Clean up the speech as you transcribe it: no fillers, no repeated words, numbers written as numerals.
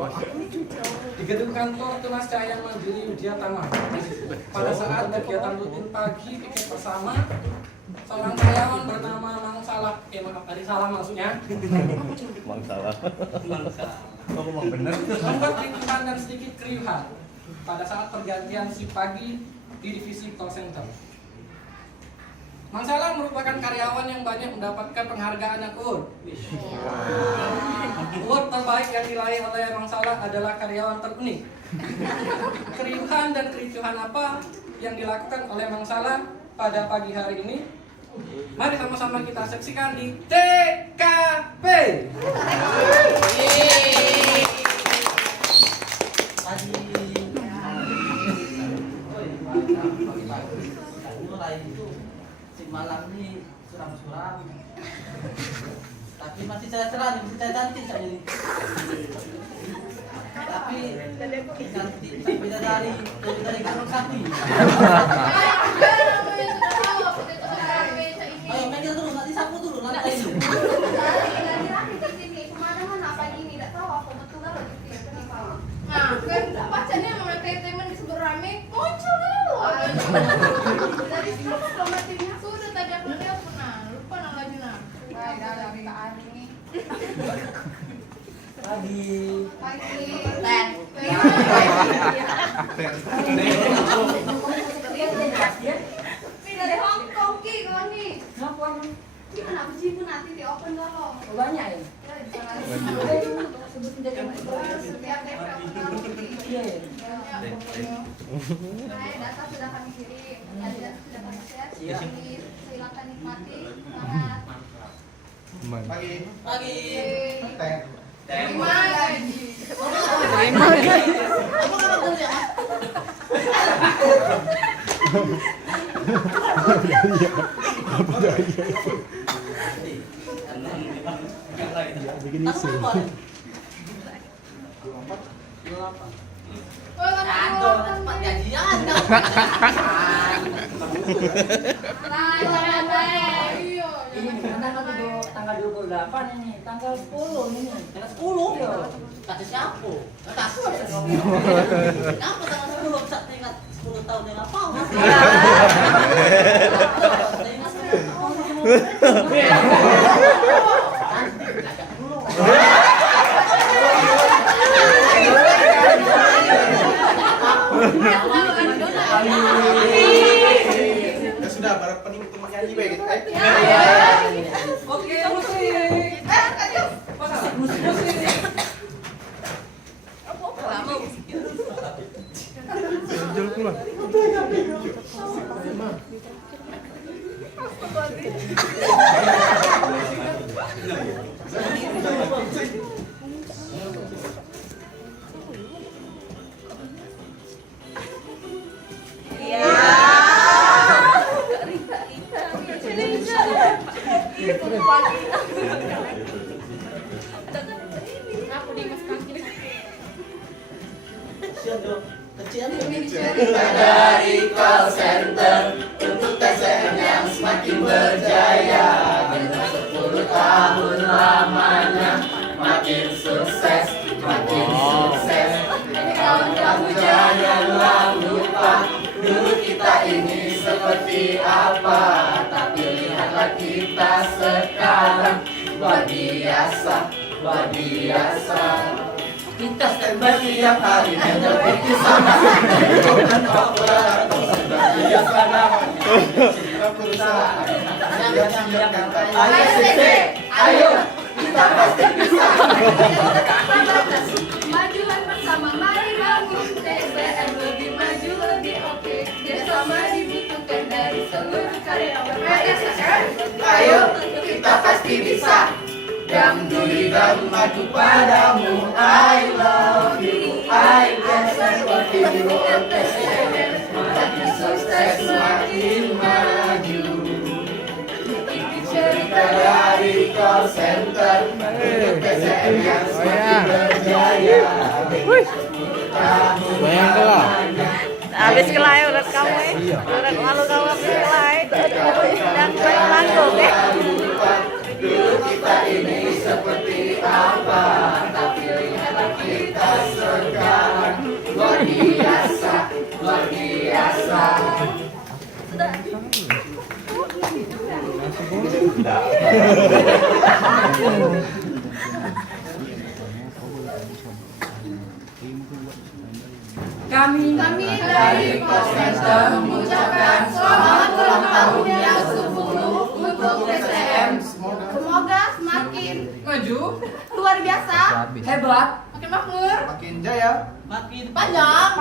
Di gedung kantor Tunas Cahaya Mandiri Widya Tama. Pada saat kegiatan rutin pagi pikir bersama, seorang karyawan bernama Mang Salah, maaf tadi salah maksudnya. Mang Salah. Aku mau bener. Membuat rintihan dan sedikit keriuhan pada saat pergantian shift pagi di divisi call center. Mang Salah merupakan karyawan yang banyak mendapatkan penghargaan award. Award terbaik yang diraih oleh Mang Salah adalah karyawan terunik. Keriuhan dan kericuhan apa yang dilakukan oleh Mang Salah pada pagi hari ini? Mari sama-sama kita saksikan di TKP. Malam ini suram-suram, tapi masih cerah-cerah, masih cantik saya ini. Tapi cantik, beda dari kantor kaki. Ayo meja dulu, nanti sapu dulu, nanti ini. Kemana-mana pagi ini, tidak tahu apa betul kalau gitu ya. Nah, kan bacanya sama teman disebut rame, muncul dulu. Dari sekarang kalau timnya sudah tadi aku telepon, nah lupa nang laju nah. Dah hari ini. Pagi. Ten. Pindah dari Hong Kong ki kawan ni. Kenapa? Ini anak uji pun nanti di open dulu. Banyak ya? Ya, di sana. Sebutin jadi Setiap day open dulu. iya. Hai, data sudah kami kirim. Tadi data sudah kami share. Silakan nikmati. Selamat. Pagi. Pagi. Teh. Terima gaji. Apa kalau kerja? Bikin isu. Oh, kan Aduh, cepat gajian. Tanggal 28 ini, tanggal 10 ini. Tanggal 10. Kata siapa? Kata aku. Kenapa tanggal 10 bisa tingkat 10 tahun yang apa? Tingkat 10 tahun. Ya sudah, baru pening untuk nyanyi baik gitu. Oke, musik. Musik. Jual pulang. Dari call center untuk TCM yang semakin berjaya, dengan 10 tahun lamanya makin sukses, makin sukses. Kamu janganlah lupa dulu kita ini seperti apa, tapi lihatlah kita sekarang luar biasa, luar biasa. Kita standby tiap hari meneliti sama dan operator sudah sana perusahaan ayo kita pasti bisa. Majuan bersama, mari bangun TCM lebih maju, lebih oke. Bersama dibutuhkan dari seluruh karyawan TCM. Ayo kita pasti bisa. Yang duri dan maju padamu, I love you, I guess seperti TCM makin sukses makin maju. Cerita dari call center untuk TCM yang semakin berjaya. Bayangkanlah. Habis kelai urat kamu urat malu kamu habis kelai dan mangkuk ya. Dulu kita ini seperti apa, tapi lihatlah kita biasa, luar biasa. Kami dari Call Center mengucapkan selamat ulang tahun yang ke-10 untuk STM. Semoga semakin maju, luar biasa, hebat, makin makmur, Makin jaya. Makin panjang.